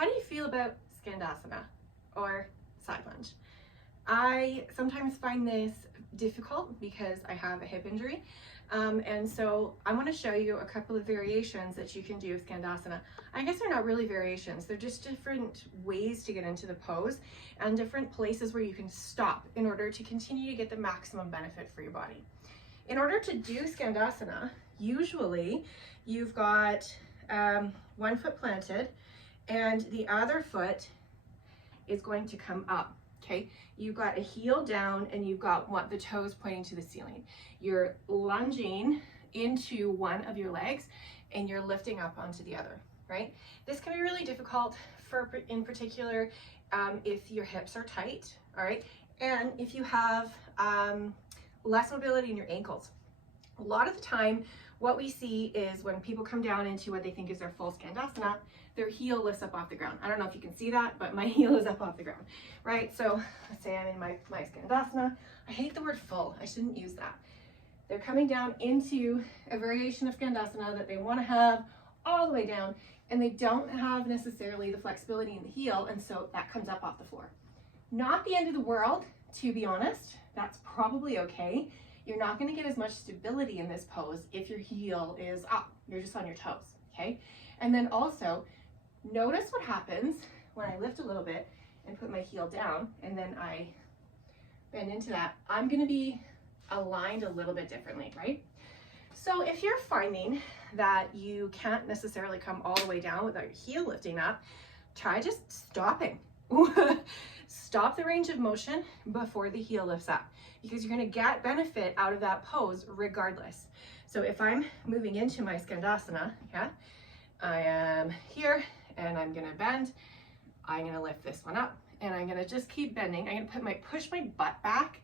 How do you feel about Skandasana or side lunge? I sometimes find this difficult because I have a hip injury. And so I want to show you a couple of variations that you can do with Skandasana. I guess they're not really variations, they're just different ways to get into the pose and different places where you can stop in order to continue to get the maximum benefit for your body. In order to do Skandasana, usually you've got one foot planted and the other foot is going to come up. Okay, you've got a heel down and you've got the toes pointing to the ceiling. You're lunging into one of your legs and you're lifting up onto the other, right? This can be really difficult in particular if your hips are tight, all right? And if you have less mobility in your ankles. A lot of the time, what we see is when people come down into what they think is their full Skandasana, their heel lifts up off the ground. I don't know if you can see that, but my heel is up off the ground, right? So let's say I'm in my Skandasana. I hate the word full, I shouldn't use that. They're coming down into a variation of Skandasana that they want to have all the way down, and they don't have necessarily the flexibility in the heel, and so that comes up off the floor. Not the end of the world, to be honest. That's probably okay. You're not going to get as much stability in this pose if your heel is up. You're just on your toes, okay? And then also, notice what happens when I lift a little bit and put my heel down and then I bend into that. I'm going to be aligned a little bit differently, right? So if you're finding that you can't necessarily come all the way down without your heel lifting up, try just stopping. Stop the range of motion before the heel lifts up, because you're going to get benefit out of that pose regardless. So if I'm moving into my Skandasana, yeah, I am here and I'm going to bend. I'm going to lift this one up and I'm going to just keep bending. I'm going to push my butt back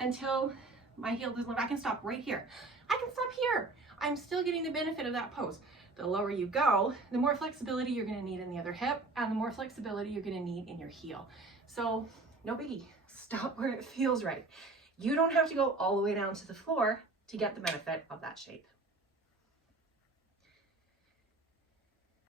until my heel doesn't lift. I can stop right here. I can stop here. I'm still getting the benefit of that pose. The lower you go, the more flexibility you're going to need in the other hip and the more flexibility you're going to need in your heel. So no biggie, stop where it feels right. You don't have to go all the way down to the floor to get the benefit of that shape.